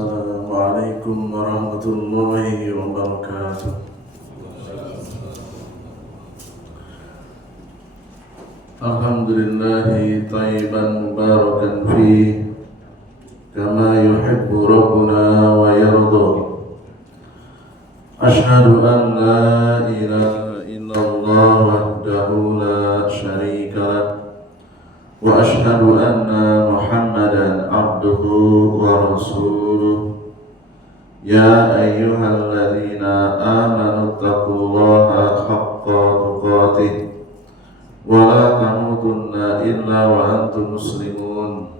السلام عليكم ورحمة الله وبركاته. Alhamdulillah tayyiban mubarakan fi kama yuhibbu rabbuna wa yarda. Ashhadu an la ilaha illallah wahdahu la syarika lah wa ashhadu anna Muhammadan abduhu wa rasuluh. Ya ayyuhalladzina amanu taqullaha haqqa tuqatih wa la tamutunna illa wa antum muslimun.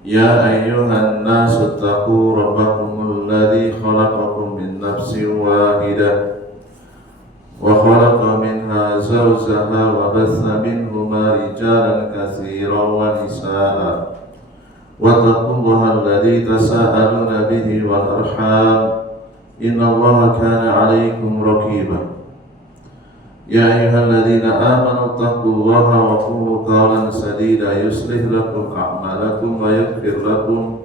Ya ayyuhan nasu taqu rabbakumul ladzi khalaqakum min nafsin wahidah wa khalaqa minha zawjaha wa batha minhuma rijalan katsiran wa nisaa'a. Wattaqullaha alladzi tasaaluna bihi wal arham innallaha kana 'alaikum raqiba. Ya ayyuhalladzina amanu taqullaha wa qulu qawlan sadida yuslih lakum a'malakum wa yaghfir lakum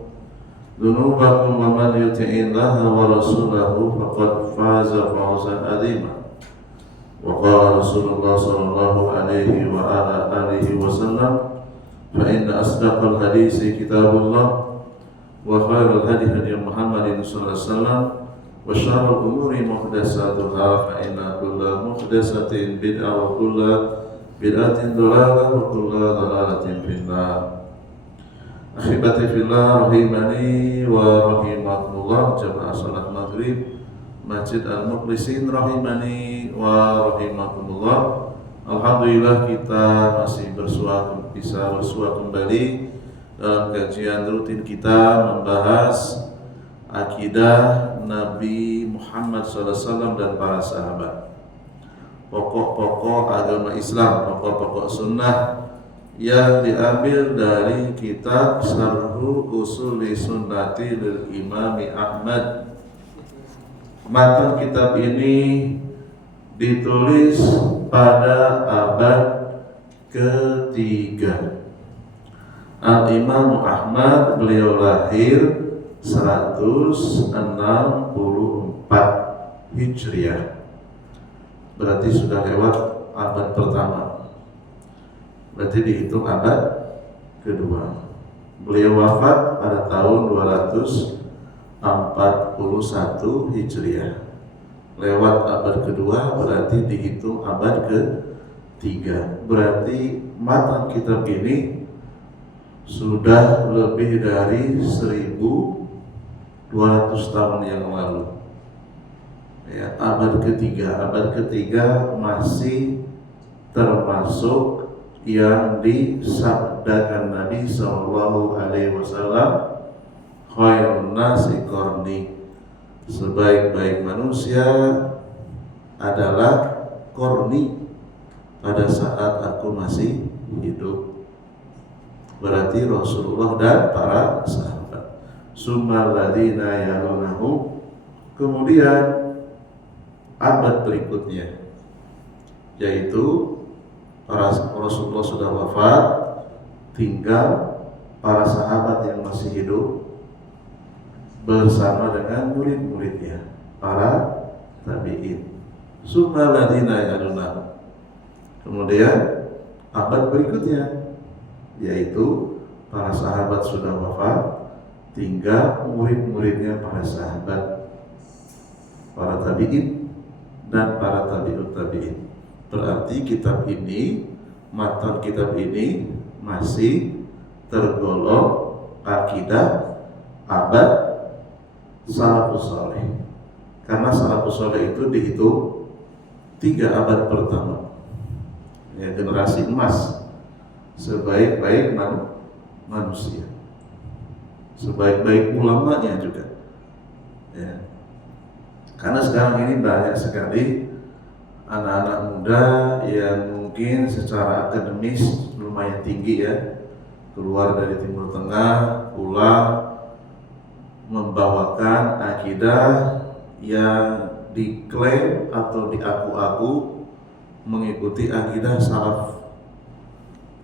dhunubakum wa man yuti'illaha wa rasulahu faqad faza fawzan 'azima. Wa qala Rasulullah sallallahu alaihi wa ala alihi wasallam, fa inna asdaqal hadisi kitabullah wa khairal hadi hadi Muhammadin sallallahu alaihi wasallam wa syarrul umuri muhdatsatuha fa inna kulla muhdatsatin bid'ah wa kulla bid'atin dhalalah wa kulla dhalalatin finnar. Akhibati fillah rahimani wa rahimakumullah. Jamaah salat maghrib Masjid Al-Mukhlisin rahimani wa rahimakumullah. Alhamdulillah kita masih bisa bersua kembali dalam kajian rutin kita membahas akidah Nabi Muhammad SAW dan para sahabat, pokok-pokok agama Islam, pokok-pokok sunnah yang diambil dari kitab Syarhu Usuli Sunnati lil Imami Ahmad. Matan kitab ini ditulis pada abad ketiga. Al-Imam Ahmad beliau lahir 164 Hijriah, berarti sudah lewat abad pertama, berarti dihitung abad kedua. Beliau wafat pada tahun 241 Hijriah, lewat abad kedua, berarti dihitung abad ketiga. Berarti matan kitab ini sudah lebih dari 1200 tahun yang lalu. Ya, abad ketiga masih termasuk yang disabdakan Nabi Sallallahu Alaihi Wasallam, khairun nasi qarni, sebaik-baik manusia adalah qarni, pada saat aku masih hidup. Berarti Rasulullah dan para sahabat. Summal ladzina yalunahum, kemudian abad berikutnya, yaitu para Rasulullah sudah wafat, tinggal para sahabat yang masih hidup bersama dengan murid-muridnya, para tabi'in. Summal ladzina yalunahum, kemudian abad berikutnya, yaitu para sahabat sudah wafat, tinggal murid-muridnya para sahabat, para tabi'in dan para tabi'ut tabi'in. Berarti kitab ini, matan kitab ini masih tergolong akidah abad salafus saleh, karena salafus saleh itu dihitung 3 abad pertama, ya, generasi emas, sebaik-baik manusia, sebaik-baik ulamanya juga, ya. Karena sekarang ini banyak sekali anak-anak muda yang mungkin secara akademis lumayan tinggi, ya, keluar dari Timur Tengah, pulang membawakan akidah yang diklaim atau diaku-aku mengikuti akidah salaf.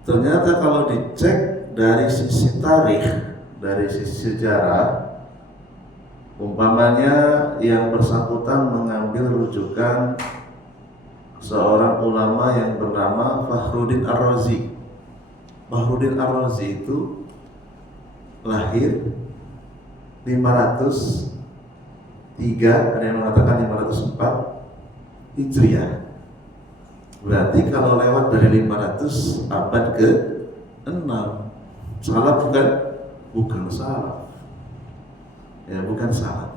Ternyata kalau dicek dari sisi tarikh, dari sisi sejarah, Umpamanya yang bersangkutan mengambil rujukan seorang ulama yang bernama Fakhruddin Ar-Razi. Fakhruddin Ar-Razi itu lahir 503, ada yang mengatakan 504 Hijriah. Berarti kalau lewat dari 500 abad ke-6, salah bukan? Bukan salah. Ya, bukan salah.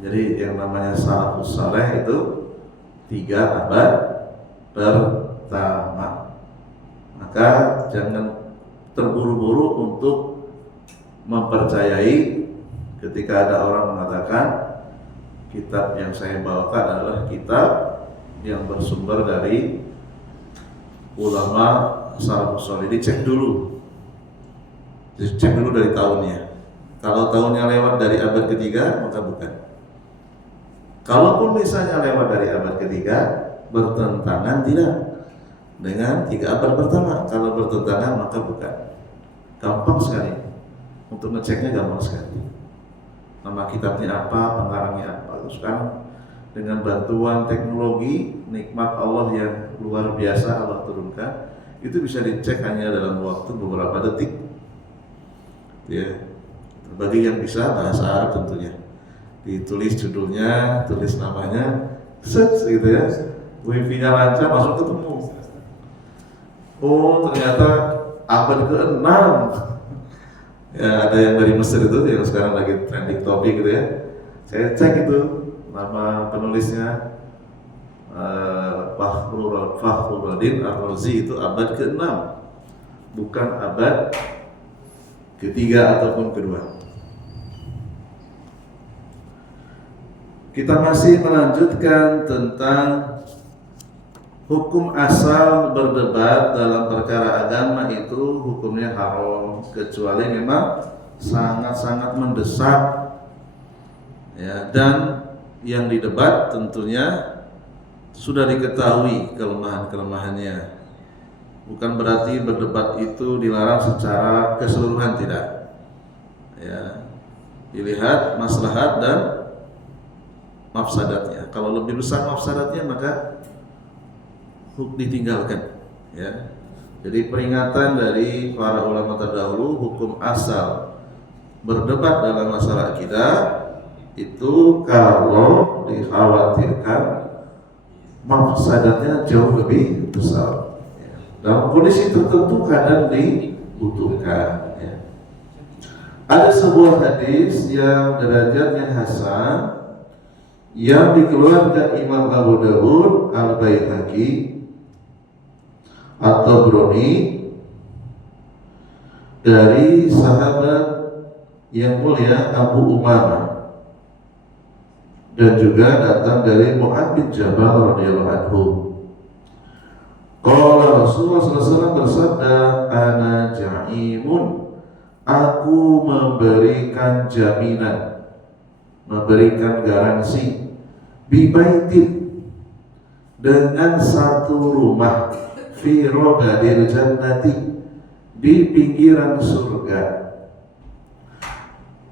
Jadi yang namanya salafus saleh itu 3 abad pertama. Maka jangan terburu-buru untuk mempercayai ketika ada orang mengatakan kitab yang saya bawakan adalah kitab yang bersumber dari ulama salafus saleh. Dicek dulu dari tahunnya. Kalau tahunnya lewat dari abad ketiga, maka bukan. Kalaupun misalnya lewat dari abad ketiga, bertentangan tidak dengan 3 abad pertama. Kalau bertentangan, maka bukan. Gampang sekali. Untuk ngeceknya gampang sekali. Nama kitabnya apa, pengarangnya apa. Sekarang dengan bantuan teknologi, nikmat Allah yang luar biasa Allah turunkan, itu bisa dicek hanya dalam waktu beberapa detik. Ya. Bagi yang bisa bahasa Arab tentunya, ditulis judulnya, tulis namanya, search gitu ya, wifi-nya lancar, langsung ketemu. Oh ternyata abad ke-6. Ya ada yang dari Mesir itu yang sekarang lagi trending topik gitu ya. Saya cek itu nama penulisnya, Fakhruddin Ar-Razi, itu abad ke-6, bukan abad ketiga ataupun kedua. Kita masih melanjutkan tentang hukum asal berdebat dalam perkara agama itu hukumnya haram kecuali memang sangat-sangat mendesak. Ya, dan yang didebat tentunya sudah diketahui kelemahan-kelemahannya. Bukan berarti berdebat itu dilarang secara keseluruhan, tidak. Ya, dilihat maslahat dan mafsadatnya. Kalau lebih besar mafsadatnya maka ditinggalkan. Ya. Jadi peringatan dari para ulama terdahulu, hukum asal berdebat dalam masalah akidah itu kalau dikhawatirkan mafsadatnya jauh lebih besar. Ya. Dalam kondisi tertentu kadang dibutuhkan. Ya. Ada sebuah hadis yang derajatnya hasan yang dikeluarkan Imam Abu Dawud, Al-Baihaqi, atau Broni dari sahabat yang mulia Abu Umamah, dan juga datang dari Mu'adz bin Jabal radhiyallahu anhu. Qala Rasulullah SAW bersabda, ana ja'imun, aku memberikan jaminan, memberikan garansi, bibaitin, dengan satu rumah, fi rogadil jannati, di pinggiran surga.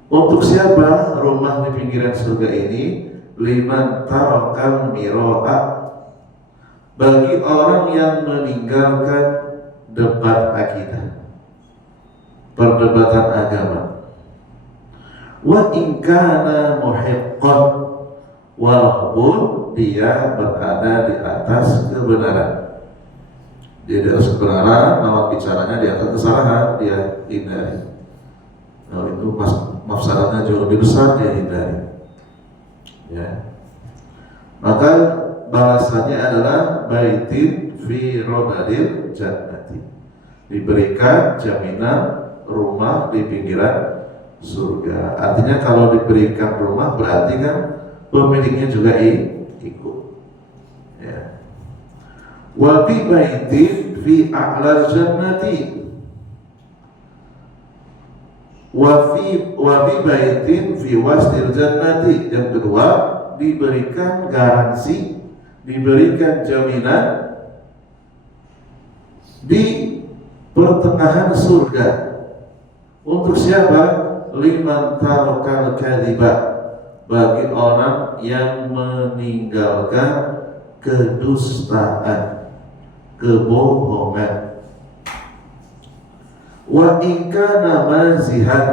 Untuk siapa rumah di pinggiran surga ini? Liman tarakal miro'a, bagi orang yang meninggalkan debat akidah, perdebatan agama. Wa in kana muhiqqan, walaupun dia berada di atas kebenaran. Dia di atas kebenaran, lawan bicaranya di atas kesalahan, dia hindari. Nah, itu mafsadatnya jauh lebih besar, dia hindari. Ya. Maka balasannya adalah baitin fi robadil jannati, diberikan jaminan rumah di pinggiran surga. Artinya kalau diberikan rumah berarti kan pemiliknya juga ikut. Ya. Wa bi baitin fi a'lal jannati, wa bi baitin fi wastil jannati. Yang kedua, diberikan garansi, diberikan jaminan di pertengahan surga. Untuk siapa? liman tarakal kadhiba, bagi orang yang meninggalkan kedustaan, kebohongan. Wa in kana mazihan,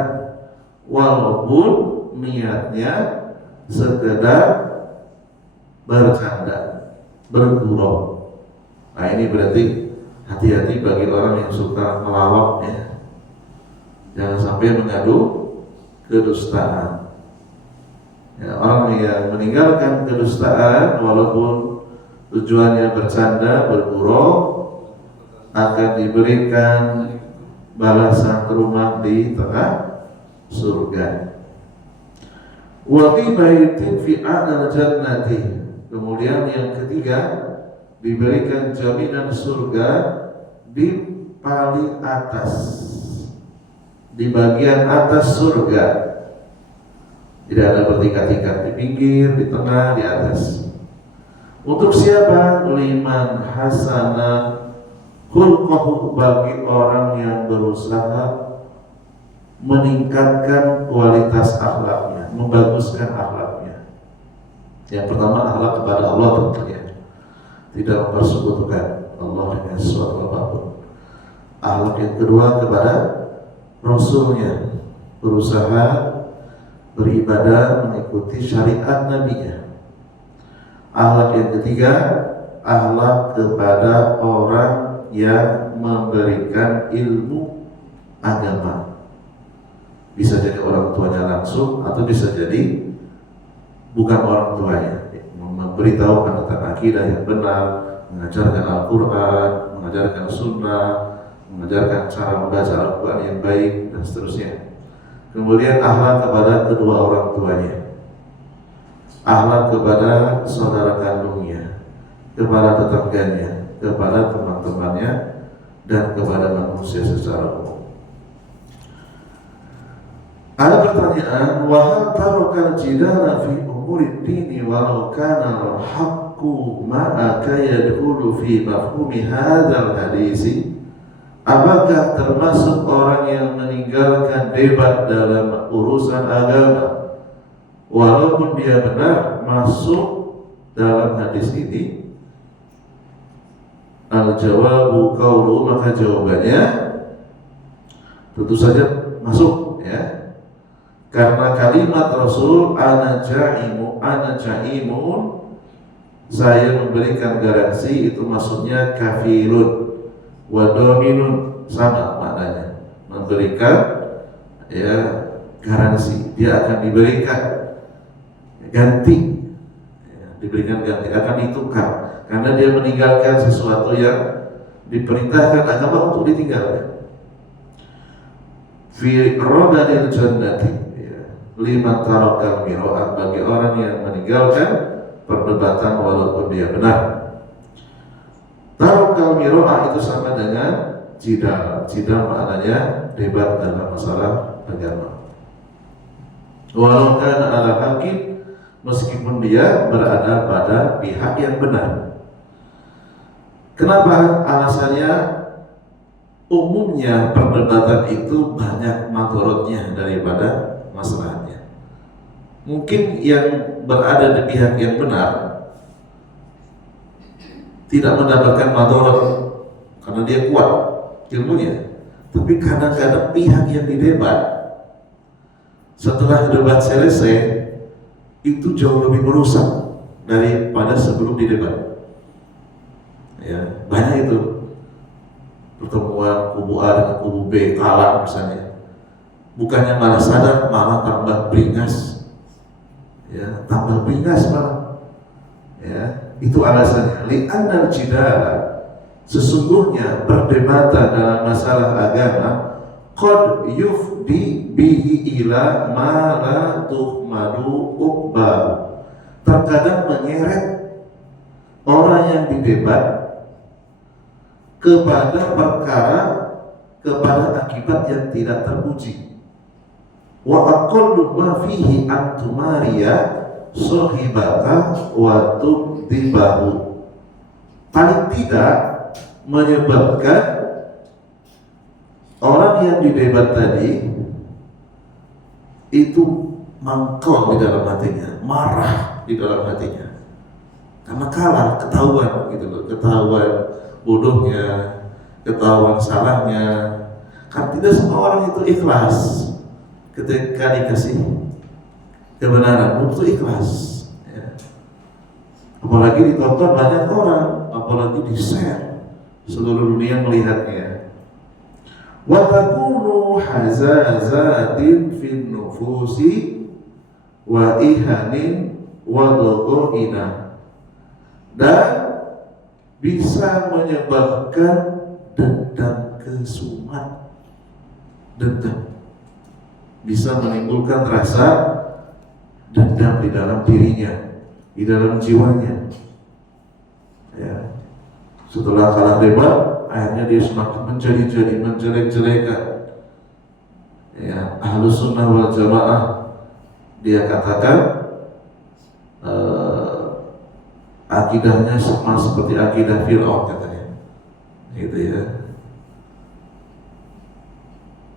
walaupun niatnya sekedar bercanda, bergurau. Nah ini berarti hati-hati bagi orang yang suka melawak ya. Jangan sampai mengadu kedustaan. Ya, orang yang meninggalkan kedustaan walaupun tujuannya bercanda, bergurau, akan diberikan balasan rumah di tengah surga. Wa fi baitin fi a'lal jannati. Kemudian yang ketiga, diberikan jaminan surga di paling atas, di bagian atas surga. Tidak ada bertingkat-tingkat, di pinggir, di tengah, di atas. Untuk siapa? Liman hasana khulquhu, bagi orang yang berusaha meningkatkan kualitas akhlaknya, membaguskan akhlaknya. Yang pertama, akhlak kepada Allah tentunya, tidak mempersekutukan Allah dengan sesuatu apapun. Akhlak yang kedua kepada Rasulnya, berusaha beribadah mengikuti syariat Nabi-Nya. Akhlak yang ketiga, akhlak kepada orang yang memberikan ilmu agama. Bisa jadi orang tuanya langsung atau bisa jadi bukan orang tuanya, memberitahukan tentang akidah yang benar, mengajarkan Al-Quran, mengajarkan Sunnah, mengajarkan cara membaca Al-Quran yang baik, dan seterusnya. Kemudian akhlak kepada kedua orang tuanya, akhlak kepada saudara kandungnya, kepada tetangganya, kepada teman-temannya, dan kepada manusia secara umum. Ada pertanyaan, wa hal tarakal jidala fi umuri dini walau kana al-haqqu ma'aka yadkhulu fi mafhumi hadzal hadisi. Apakah termasuk orang yang meninggalkan debat dalam urusan agama walaupun dia benar masuk dalam hadis ini? Al-jawabu qaulu, maka jawabannya tentu saja masuk ya. Karena kalimat Rasul ana ja'imun, saya memberikan garansi, itu maksudnya kafirun wa dominun, sama maknanya, memberikan ya garansi, dia akan diberikan ganti ya, diberikan ganti, akan ditukar karena dia meninggalkan sesuatu yang diperintahkan agama untuk ditinggalkan. Fi radadil jannati ya, liman tarakal mira'at, bagi orang yang meninggalkan perdebatan walaupun dia benar. Tarakal mira'ah itu sama dengan jidal. Jidal maknanya debat dalam masalah agama. Walau kana ala haqqin, meskipun dia berada pada pihak yang benar. Kenapa? Alasannya umumnya perdebatan itu banyak madorotnya daripada masalahnya. Mungkin yang berada di pihak yang benar tidak mendapatkan madorot karena dia kuat ilmunya, tapi kadang-kadang pihak yang didebat setelah debat selesai itu jauh lebih merusak daripada sebelum didebat. Ya, banyak itu pertemuan kubu A dengan kubu B kalah misalnya, bukannya malah sadar, malah tambah beringas, ya tambah beringas malah, ya. Itu alasannya. Li'annal jidala, sesungguhnya perdebatan dalam masalah agama qad yufdi bihi ila ma la tuhmadu uqbal, terkadang menyeret orang yang didebat kepada perkara, kepada akibat yang tidak terpuji. Wa aqallu ma fihi antumariya sahibaka wa tubdibahu, paling tidak menyebabkan orang yang didebat tadi itu mangkal di dalam hatinya, marah di dalam hatinya, karena kalah, ketahuan gitu loh, ketahuan bodohnya, ketahuan salahnya. Kan tidak semua orang itu ikhlas ketika dikasih kebenaran, itu ikhlas ya. Apalagi ditonton banyak orang, apalagi di-share seluruh dunia melihatnya. Wa takunu hazazatin fin nufusi wa ihanin wa dhaghina, dan bisa menyebabkan dendam kesumat. Dendam bisa menimbulkan rasa dendam di dalam dirinya, di dalam jiwanya ya. Setelah kalah debat, akhirnya dia semakin menjadi menjelek-jelekan ya. Ahlus sunnah wal jamaah, dia katakan akidahnya sama seperti akidah Fir'aun katanya, gitu ya,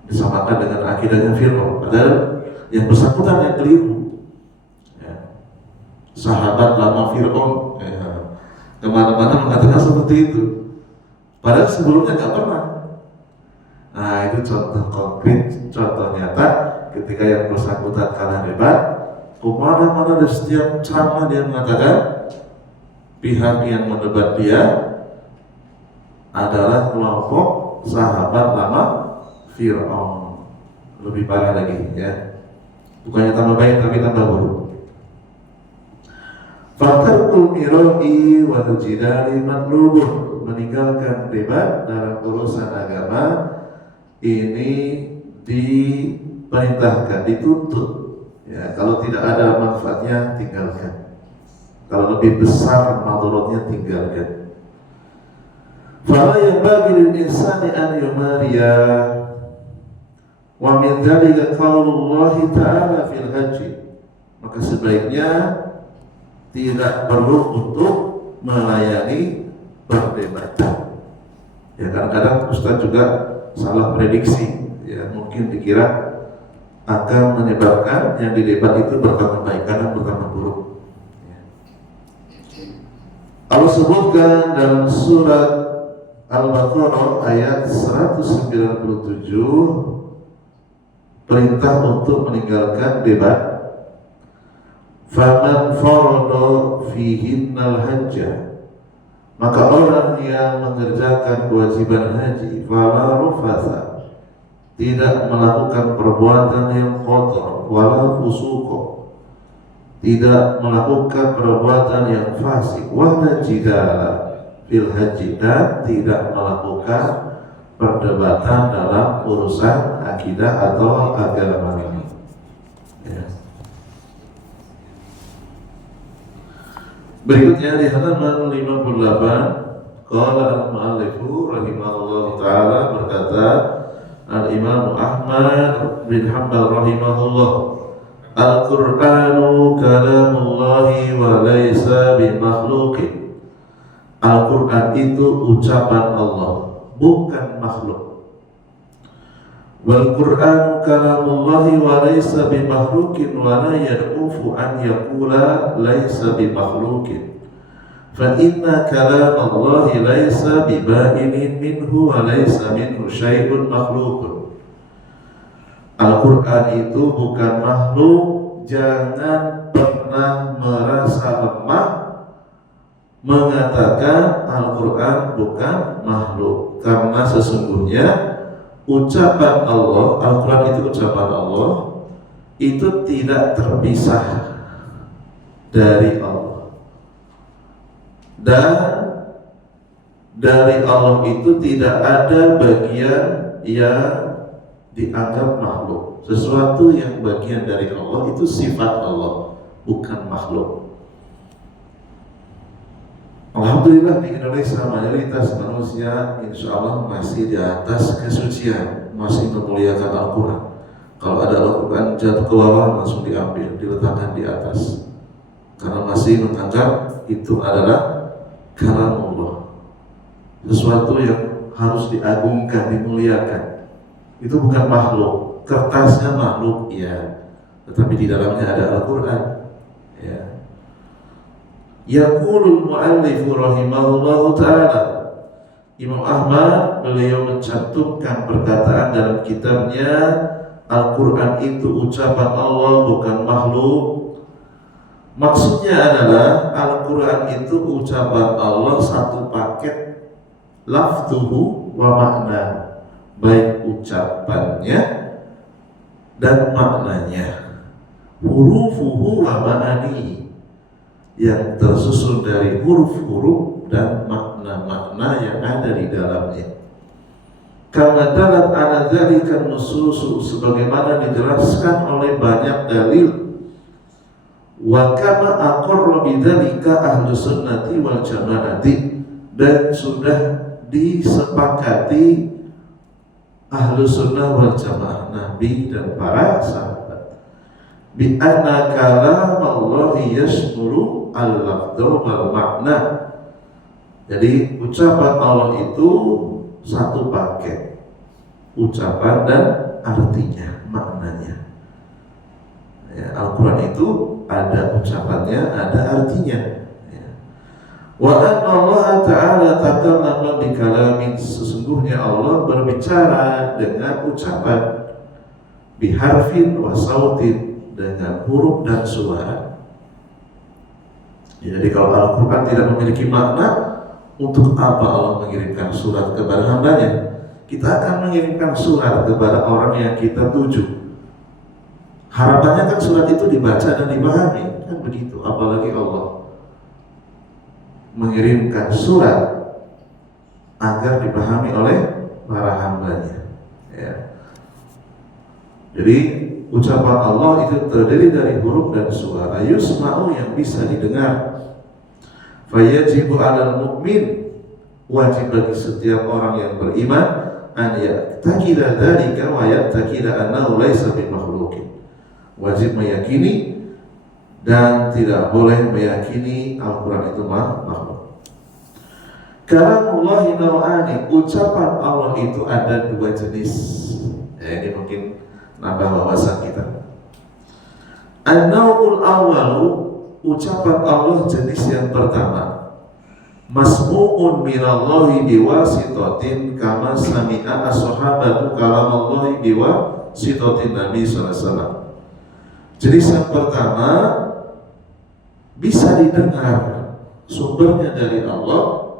disamakan dengan akidahnya Fir'aun. Padahal yang bersangkutan yang keliru ya. Sahabat lama Fir'aun ya, kemana-mana mengatakan seperti itu, padahal sebelumnya nggak pernah. Nah itu contoh konkret, contoh nyata ketika yang bersangkutan kalah debat, kemana-mana di setiap ceramah dia mengatakan pihak yang mendebat dia adalah kelompok sahabat lama Fir'aun. Lebih parah lagi ya, bukannya tambah baik tapi tambah buruk. Fatarkul mira'i wal jidali matlubun, meninggalkan debat dalam urusan agama ini diperintahkan, dituntut ya. Kalau tidak ada manfaatnya tinggalkan, kalau lebih besar madaratnya tinggalkan. Fala yanbaghi lil insani an yumariya, wa min dzalika qaulullah ta'ala fil haji, maka sebaiknya tidak perlu untuk melayani perdebatan ya. Kadang-kadang Ustaz juga salah prediksi ya, mungkin dikira akan menyebabkan yang didebat itu bertambah baik, kadang bertambah buruk. Allah sebutkan dalam surat Al-Baqarah ayat 197 perintah untuk meninggalkan debat. Faman farada fihinnal hajja, maka orang yang mengerjakan kewajiban haji, fala rufatha, tidak melakukan perbuatan yang kotor, wala fusuqa, tidak melakukan perbuatan yang fasik, wala jidala fil haji, dan tidak melakukan perdebatan dalam urusan akidah atau agama ini ya. Berikutnya di halaman 58, qala al-mu'allifu rahimahullah ta'ala, berkata al-Imam Ahmad bin Hanbal rahimahullah, Al-Qur'anu kalamullahi wa laysa bimakhluqin, Al-Qur'an itu ucapan Allah, bukan makhluk. Wal Qur'anu kalamullahi wa laysa bimakhluqin wa la yad'ufu an yaqula laysa bimakhluqin, fa inna kalamallahi laysa biba'inin minhu wa laysa minhu syai'un makhluqun. Al-Qur'an itu bukan makhluk, jangan pernah merasa lemah mengatakan Al-Qur'an bukan makhluk, karena sesungguhnya ucapan Allah, Al-Quran itu ucapan Allah, itu tidak terpisah dari Allah, dan dari Allah itu tidak ada bagian yang dianggap makhluk. Sesuatu yang bagian dari Allah itu sifat Allah, bukan makhluk. Alhamdulillah di Indonesia mayoritas manusia insya Allah masih di atas kesucian, masih memuliakan Al-Quran. Kalau ada Al-Quran jatuh ke bawah langsung diambil, diletakkan di atas, karena masih menganggap itu adalah kalamullah, sesuatu yang harus diagungkan, dimuliakan. Itu bukan makhluk. Kertasnya makhluk ya, tetapi di dalamnya ada Al-Quran. Ya. Yaqulul mu'allifu rahimahullahu ta'ala, Imam Ahmad beliau mencantumkan perkataan dalam kitabnya, Al-Quran itu ucapan Allah bukan makhluk. Maksudnya adalah Al-Quran itu ucapan Allah satu paket, lafzuhu wa makna, baik ucapannya dan maknanya, hurufuhu wa ma'ani, yang tersusun dari huruf-huruf dan makna-makna yang ada di dalamnya. Kama dalat ala dzalika nususu, sebagaimana dijelaskan oleh banyak dalil. Wa kama aqarra bidzalika ahlus sunnati wal jamaati, dan sudah disepakati ahlus sunnah wal jamaah, Nabi dan para sahabat, bi anna kalam Allah yashmulu al-lafdh wal makna. Jadi ucapan Allah itu satu paket, ucapan dan artinya, maknanya. Ya, Al-Quran itu ada ucapannya, ada artinya. Ya. Wa anna Allah ta'ala takallama bi kalamin, sesungguhnya Allah berbicara dengan ucapan, biharfin wa sautin, dengan huruf dan suara. Jadi kalau Al-Quran tidak memiliki makna, untuk apa Allah mengirimkan surat kepada hambanya? Kita akan mengirimkan surat kepada orang yang kita tuju. Harapannya kan surat itu dibaca dan dipahami, kan begitu. Apalagi Allah mengirimkan surat agar dipahami oleh para hambanya. Ya. Jadi ucapan Allah itu terdiri dari huruf dan suara, yusma'u, yang bisa didengar. Fayajibu 'alal mu'min, wajib bagi setiap orang yang beriman, an ya'taqida dzalika wa ya'taqida annahu laisa bimakhluqin, wajib meyakini dan tidak boleh meyakini Al-Quran itu makhluk. Kalamullahi naw'ani, ucapan Allah itu ada dua jenis. Ini mungkin nambah wawasan kita. An-naw'ul awwalu, ucapan Allah jenis yang pertama, masmu'un minallahi biwasitatin kama sami'a as-sahabatu kalamallahi biwasitatin Nabi sallallahu alaihi wasallam. Jenis yang pertama bisa didengar, sumbernya dari Allah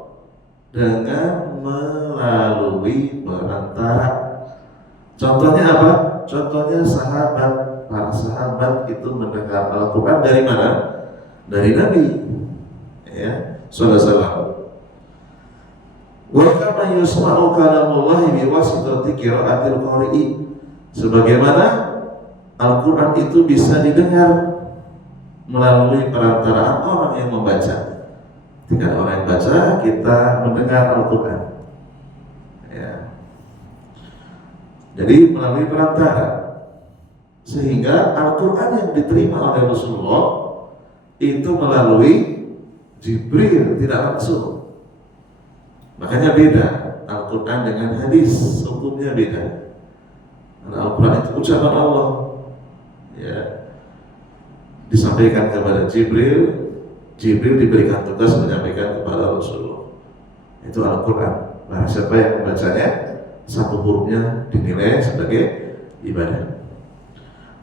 dengan melalui perantara. Contohnya apa? Contohnya sahabat, para sahabat itu mendengar Al-Quran dari mana? Dari Nabi, ya, sallallahu alaihi wasallam. Wa kama yusma'u kalamullahi biwasitati qira'atil qari'i, sebagaimana Al-Quran itu bisa didengar melalui perantaraan orang yang membaca. Ketika orang yang baca, kita mendengar Al-Quran. Ya. Jadi melalui perantara, sehingga Al-Quran yang diterima oleh Rasulullah itu melalui Jibril, tidak langsung. Makanya beda Al-Quran dengan hadis, hukumnya beda. Karena Al-Quran itu ucapan Allah, ya, disampaikan kepada Jibril, Jibril diberikan tugas menyampaikan kepada Rasulullah. Itu Al-Quran. Nah, siapa yang membacanya, satu hurufnya dinilai sebagai ibadah.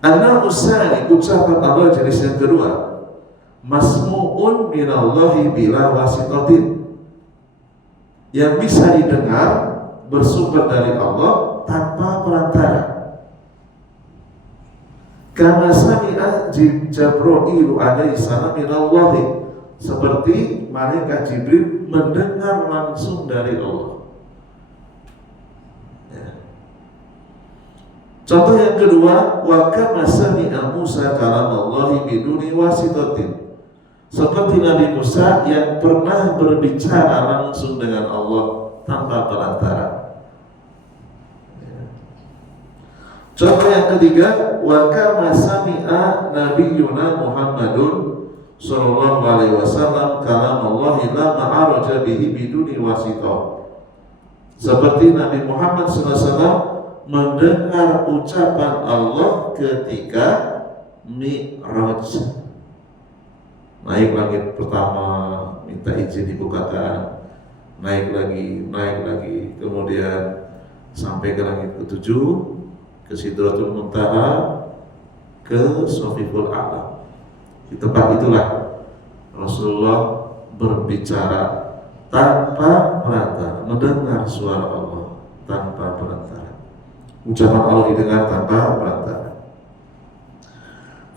An-Na'usani, ucapan Allah jenis yang kedua, masmu'un minallahi bila wasitatin, yang bisa didengar bersumber dari Allah tanpa perantara. Kama sami'a Jibril alaihi salam minallahi, seperti malaikat Jibril mendengar langsung dari Allah. Ya. Contoh yang kedua, wa kama sami'a Musa kalamallahi biduni wasitatin, seperti Nabi Musa yang pernah berbicara langsung dengan Allah tanpa perantara. Contoh yang ketiga, wa kama sami'a nabiyyuna Muhammadun sallallahu alaihi wasallam kalamallahi la ma'araja bihi biduni wasithah, seperti Nabi Muhammad sallallahu alaihi wasallam mendengar ucapan Allah ketika Mi'raj. Naik langit pertama, minta izin dibukakan, naik lagi, kemudian sampai ke langit ketujuh, ke Sidratul Muntaha, ke Shafiful A'la. Di tempat itulah Rasulullah berbicara tanpa perantara, mendengar suara Allah tanpa perantara. Ucapan Allah didengar tanpa perantara.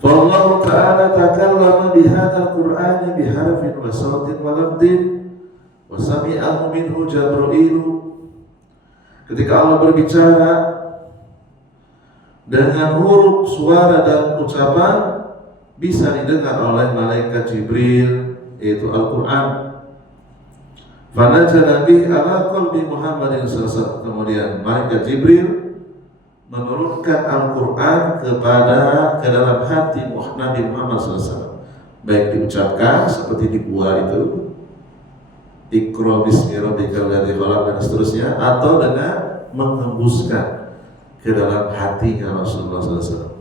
Allah Ta'ala takallama bihadzal Qur'ani biharfin wa sautin wa lafdin wa sami'ahu minhu Jibril. Ketika Allah berbicara dengan huruf, suara dan ucapan, bisa didengar oleh malaikat Jibril, yaitu Al-Qur'an. Fanazala bihi ala qalbi Muhammadin sallallahu alaihi wasallam. Kemudian malaikat Jibril menurunkan Al-Quran ke dalam hati Nabi Muhammad SAW, baik diucapkan seperti di gua itu, Iqra bismi rabbikal ladzi khalaq dan seterusnya, atau dengan menghembuskan ke dalam hatinya Rasulullah SAW.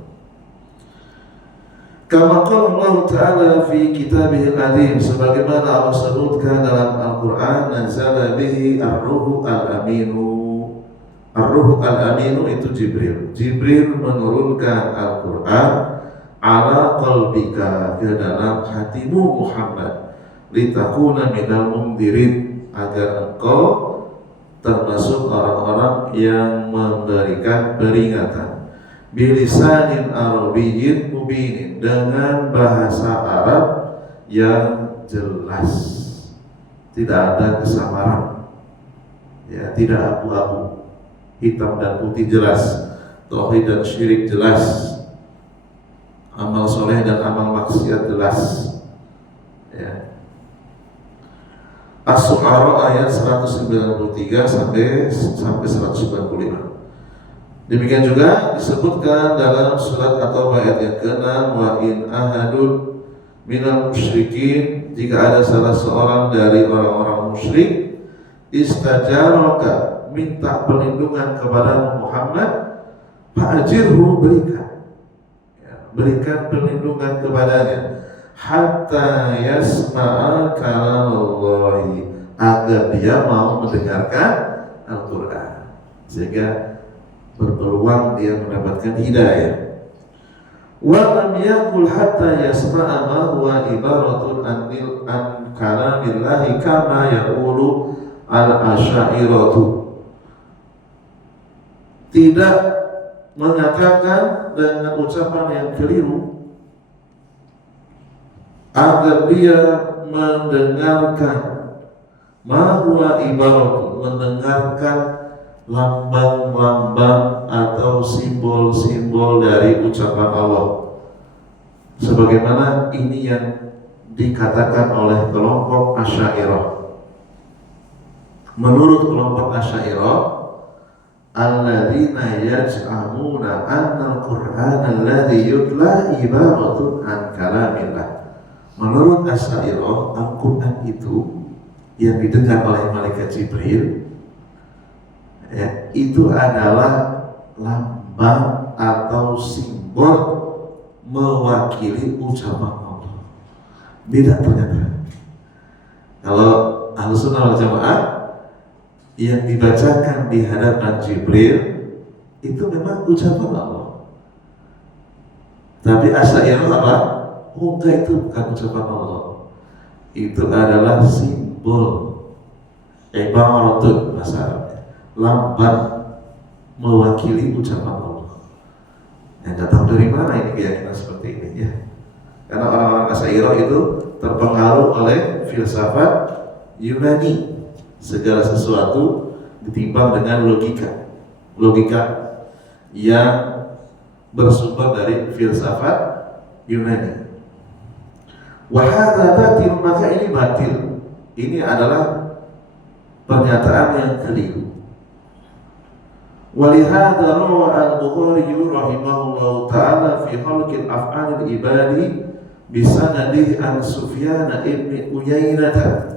Kama qala Allah Ta'ala fi kitabihil azim, sebagaimana Allah sebutkan dalam Al-Quran, nazala bihi ar-ruhu al-aminu. Ar-Ruh al-Aminu itu Jibril. Jibril menurunkan Al-Quran ala qalbika, ke dalam hatimu Muhammad, litakuna minal mundirin, agar engkau termasuk orang-orang yang memberikan peringatan, bilisanin arabiyyin mubinin, dengan bahasa Arab yang jelas, tidak ada kesamaran, ya, tidak abu-abu, hitam dan putih jelas, tauhid dan syirik jelas, amal soleh dan amal maksiat jelas, ya. As-Su'ara ayat 193 sampai 195. Demikian juga disebutkan dalam surat atau ayat yang ke-6, wa in ahadun minal musyrikin, jika ada salah seorang dari orang-orang musyrik, istajaraka, minta perlindungan kepada Muhammad, fa'ajirhu, berikan perlindungan kepadanya, hatta yasma'a kalamallahi, agar dia mau mendengarkan Al-Quran, sehingga berpeluang dia mendapatkan hidayah. Wa lam yakul hatta yasma'a ma huwa ibaratun an kalamillahi kama yaqulu al-asy'ariyatu, tidak mengatakan dengan ucapan yang keliru, agar dia mendengarkan ma huwa ibaratun, mendengarkan lambang-lambang atau simbol-simbol dari ucapan Allah, sebagaimana ini yang dikatakan oleh kelompok Asy'ariyah. Menurut kelompok Asy'ariyah, alladzina yaj'amuna anna al-Qur'ana alladzi yutla ibaratun an kalamillah. Menurut Asy'ariyah, Al-Qur'an itu yang didengar oleh malaikat Jibril, ya, itu adalah lambang atau simbol mewakili ucapan Allah. Beda ternyata. Kalau Ahlussunnah wal Jamaah, yang dibacakan di hadapan Jibril itu memang ucapan Allah. Tapi Asy'ariyah apa? Oh enggak, itu bukan ucapan Allah. Itu adalah simbol, ibaratun bahasa Arabnya, lambang mewakili ucapan Allah. Yang nggak tahu dari mana ini keyakinan seperti ini, ya. Karena orang-orang Asy'ariyah itu terpengaruh oleh filsafat Yunani. Segala sesuatu ditimbang dengan logika yang bersumber dari filsafat Yunani. Wahada batil, maka ini batil. Ini adalah pernyataan yang keliru. Walihada rawa al-Bukhari rahimahullah ta'ala fi khalqil af'alil ibadi bisanadih an Sufyan ibn Uyainah.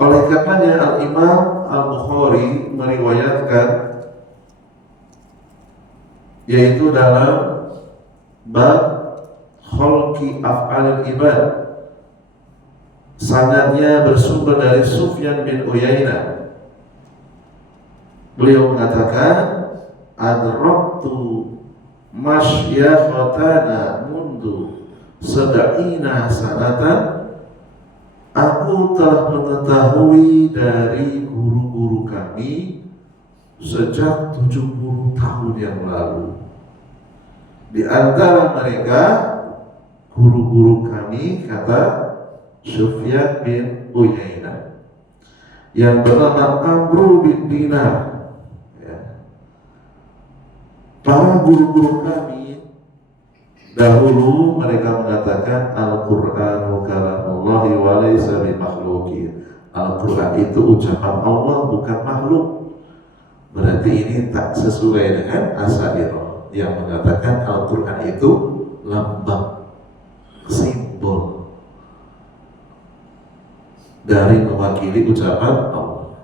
Oleh karenanya Al-Imam Al-Bukhari meriwayatkan, yaitu dalam bab khalqi af'alil ibad. Sanadnya bersumber dari Sufyan bin Uyainah. Beliau mengatakan, adraktu masyafatana mundu sab'ina sanatan. Aku telah mengetahui dari guru-guru kami sejak 70 tahun yang lalu. Di antara mereka guru-guru kami, kata Sufyan bin Uyainah, yang bernama Amru bin Dinar. Ya. Para guru-guru kami dahulu mereka mengatakan Al-Qur'anu kalamullahi wa laysa bimakhluqin. Al-Qur'an itu ucapan Allah, bukan makhluk. Berarti ini tak sesuai dengan Asy'ariyah yang mengatakan Al-Qur'an itu lambang, simbol dari mewakili ucapan Allah.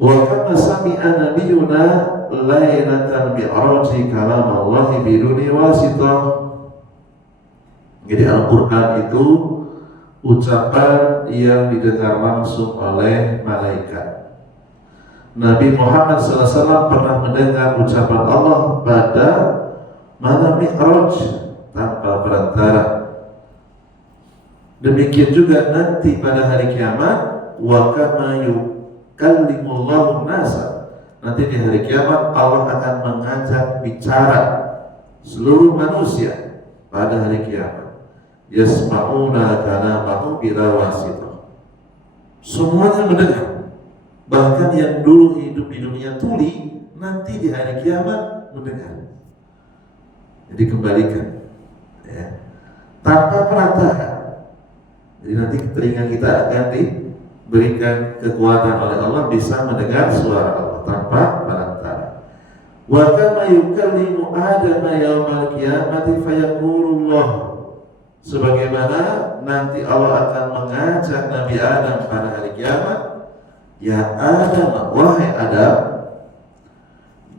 Wa kama sami'a nabiyuna lailatan mi'raji kalam Allah biduni wasithah. Jadi Al-Qur'an itu ucapan yang didengar langsung oleh malaikat. Nabi Muhammad SAW pernah mendengar ucapan Allah pada malam Mi'raj tanpa perantara. Demikian juga nanti pada hari kiamat, wa kama yukallimullahu nasa. Nanti di hari kiamat Allah akan mengajak bicara seluruh manusia pada hari kiamat. Yasma'una kalamahu bila wasithah. Semuanya mendengar. Bahkan yang dulu hidup di dunia tuli, nanti di hari kiamat mendengar. Jadi kembalikan, ya, tanpa perantara. Jadi nanti telinga kita akan diberikan kekuatan oleh Allah bisa mendengar suara Allah tanpa perantara. Wa kama yukallimu Adama yaumal qiyamati fayaqulullah. Sebagaimana nanti Allah akan mengajak Nabi Adam pada hari kiamat, ya Adam, wahai Adam,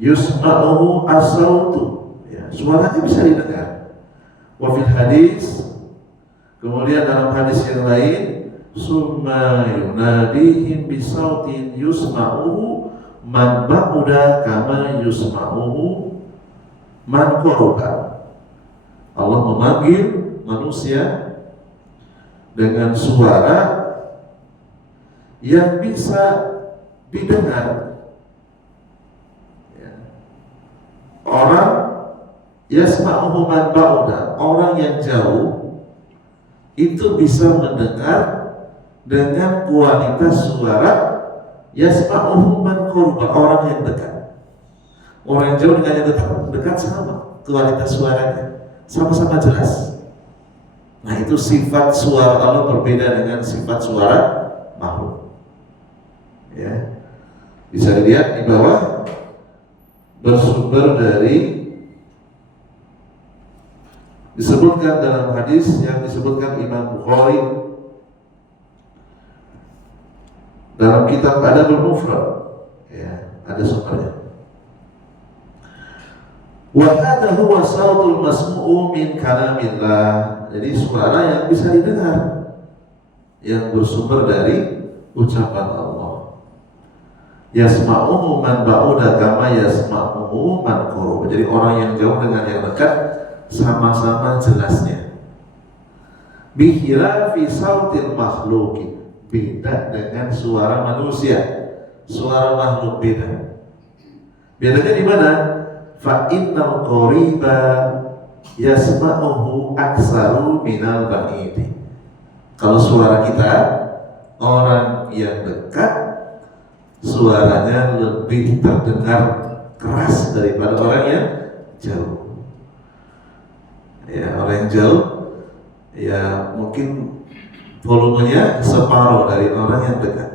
yusma'uhu as-sautu. Ya, suaranya bisa didengar. Wa fil hadis, kemudian dalam hadis yang lain, summa yunadihim bisautin yusma'uhu man ba'uda kama yusma'uhu man qaruba. Allah memanggil manusia dengan suara yang bisa didengar. Ya. Orang yasma'uhu man ba'uda, orang yang jauh itu bisa mendengar dengan kualitas suara yasma'uhu man qurba, orang yang dekat. Orang yang jauh dengan yang dekat sama kualitas suaranya, sama-sama jelas. Nah, itu sifat suara Allah berbeda dengan sifat suara makhluk. Ya, bisa dilihat di bawah, bersumber dari, disebutkan dalam hadis yang disebutkan Imam Bukhari dalam kitab Adabul Mufrad, ya, ada sumbernya. Wa hadha huwa sautul masmu'u min kalamillah. Jadi suara yang bisa didengar, yang bersumber dari ucapan Allah. Yasma'uhu man ba'uda kama yasma'uhu man qurub. Jadi orang yang jauh dengan yang dekat sama-sama jelasnya. Bikhilafi sautil makhluki, beda dengan suara manusia. Suara makhluk beda. Bedanya di mana? Fa innal qariba yasma'uhu aksaru minal ba'idi. Kalau suara kita, orang yang dekat suaranya lebih terdengar keras daripada orang yang jauh. Ya, orang yang jauh ya mungkin volumenya separuh dari orang yang dekat.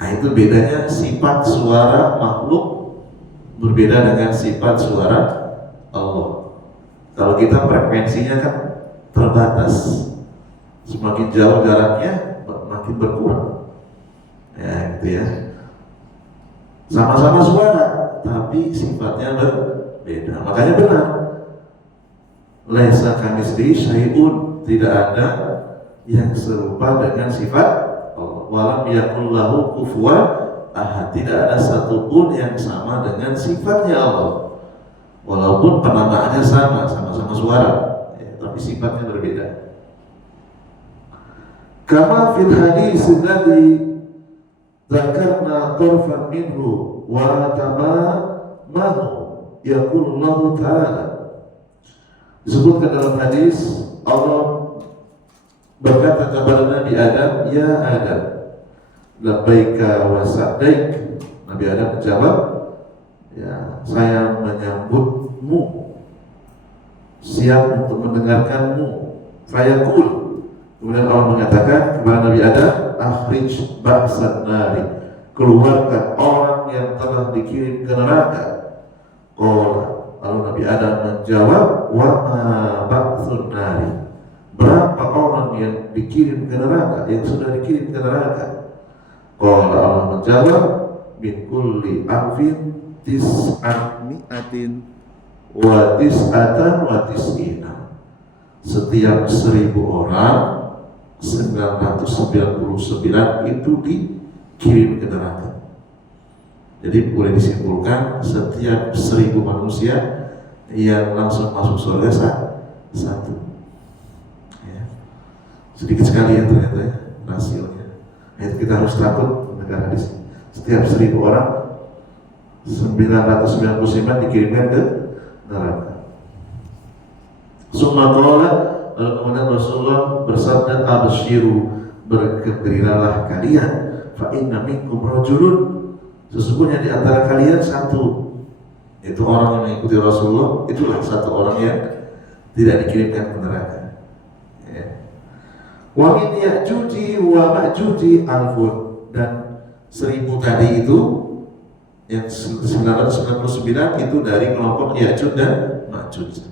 Nah, itu bedanya sifat suara makhluk berbeda dengan sifat suara Allah. Kalau kita frekuensinya kan terbatas, semakin jauh jaraknya makin berkurang. Ya, gitu ya. Sama-sama suara, tapi sifatnya beda. Makanya benar, laisa kamitslihi syai'un, tidak ada yang serupa dengan sifat Allah. Walam yakul lahu kufuwan ahad, tidak ada satupun yang sama dengan sifatnya Allah. Walaupun penamaannya sama-sama suara, ya, tapi sifatnya berbeda. Kama fil hadis alladhi dzakarna tarfan minhu wa tamamahu yaqulu Allah Ta'ala. Disebutkan dalam hadis, Allah berkata kepada Nabi Adam, "Ya Adam, labbaika wa sa'daik." Nabi Adam menjawab, "Ya, saya menyambutmu, siap untuk mendengarkanmu." Fayaqul, kemudian Allah mengatakan kepada Nabi Adam, "Akhrij ba'san nari." Keluarkan orang yang telah dikirim ke neraka. Lalu Nabi Adam menjawab, "Wa ma ba'sun nari." Berapa orang yang dikirim ke neraka, yang sudah dikirim ke neraka? Allah menjawab, "Min kulli alfin tis'an mi'atin wa tis'atan wa tis'ina." Setiap 1000 orang 999 itu dikirim ke neraka. Jadi boleh disimpulkan setiap 1000 manusia yang langsung masuk surga satu. Ya. Sedikit sekali ya ternyata ya rasionya. Itu kita harus takut mendengar hadis. Setiap 1000 orang 999 dikirimkan ke neraka. Summa qala, lalu kemudian Rasulullah bersabda, "Absyiru, bergembiralah kalian, fa inna minkum rajulun." Sesungguhnya di antara kalian satu, itu orang yang mengikuti Rasulullah, itulah satu orang yang tidak dikirimkan ke neraka. Wa min Ya'juji wa Ma'juji alfun, dan 1000 tadi itu yang 999 itu dari kelompok Ya'juj dan Ma'juj.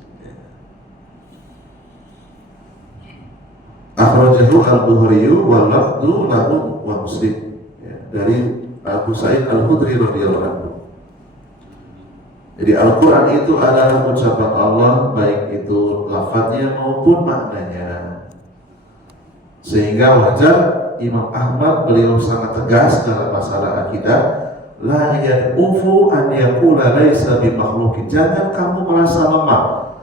Akhrajahu al-Bukhari wa lafdhu lahu wa Muslim, dari Abu Sa'id Al-Khudri radhiyallahu anhu. Jadi Al-Quran itu adalah ucapan Allah, baik itu lafadznya maupun maknanya. Sehingga wajar Imam Ahmad, beliau sangat tegas dalam masalah akidah, la yad'ufu an yaqula laisa bimakhluqin. Jangan kamu merasa lemah,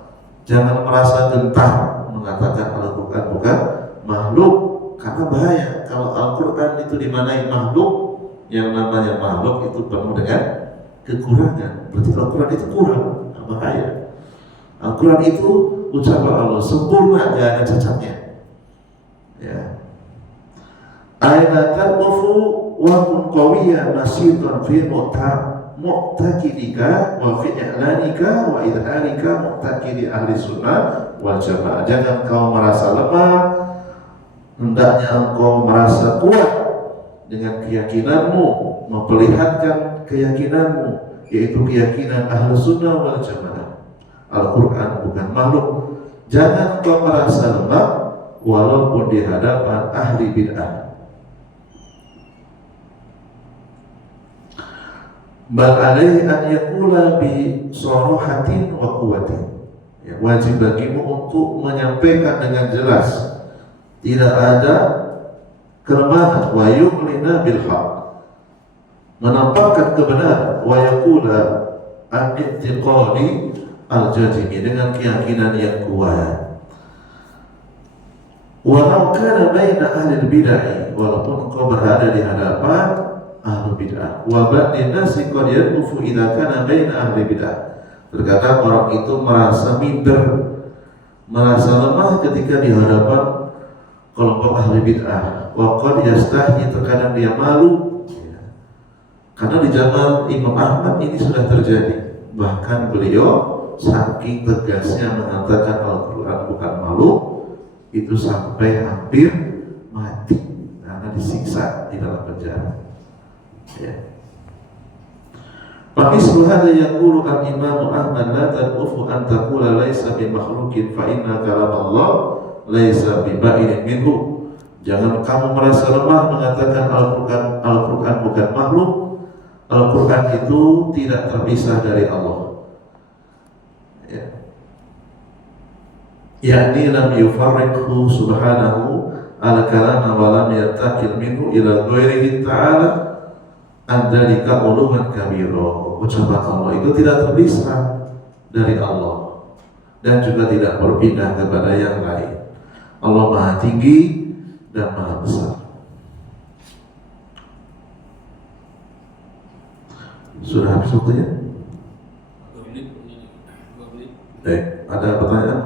jangan merasa gentar mengatakan Al-Quran bukan makhluk, karena bahaya kalau Al-Quran itu dimanai makhluk. Yang namanya makhluk itu penuh dengan kekurangan. Berarti Al-Quran itu kurang, bahaya. Al-Quran itu ucapan Allah, sempurna, tidak ada cacatnya. Ya. Ayatan ufu wa kun qawiyyan nasitan fi mu'takidika wa fi i'lanika wa idharika mu'takidi ahli sunnah wal jamaah. Jangan kau merasa lemah, hendaknya engkau merasa kuat dengan keyakinanmu, memperlihatkan keyakinanmu, yaitu keyakinan ahli sunnah wal jamaah. Al-Quran bukan makhluk. Jangan kau merasa lemah walaupun di hadapan ahli bid'ah. Bal alaihi an yaqula bi sarahatin wa quwwatin. Ya, wajib bagimu untuk menyampaikan dengan jelas, tidak ada kelemahan, wa yu'lina bil haq, menampakkan kebenaran, wa yaqula an i'tiqadi al-jazimi, dengan keyakinan yang kuat. Walau kana baina ahli bid'ah, walaupun engkau berada di hadapan ahli bid'ah. Wa ba'din nasi qad yaqufu idza kana baina ahli bid'ah. Terkadang orang itu merasa minder, merasa lemah ketika di hadapan kelompok ahli bid'ah. Wa qad yastahi, terkadang dia malu. Karena di zaman Imam Ahmad ini sudah terjadi. Bahkan beliau saking tegasnya mengatakan Al-Quran bukan makhluk, itu sampai hampir mati karena disiksa di dalam penjara. Ya. Fakisru hadza yaqulu al-Imam Ahmad la tad'ufu an taqula laisa bi makhluqin fa inna kalam Allah laisa bi ba'in minhu. Jangan kamu merasa lemah mengatakan Al-Quran bukan makhluk. Al-Quran itu tidak terpisah dari Allah. Ya. Yakni lam yufarriqhu subhanahu ala kalama wa lam yartakil minhu ila ghairihi ta'ala andalika uluman kabiro. Ucapan Allah itu tidak terpisah dari Allah dan juga tidak berpindah kepada yang lain. Allah Maha Tinggi dan Maha Besar. Sudah habis waktunya? Baik, ada pertanyaan?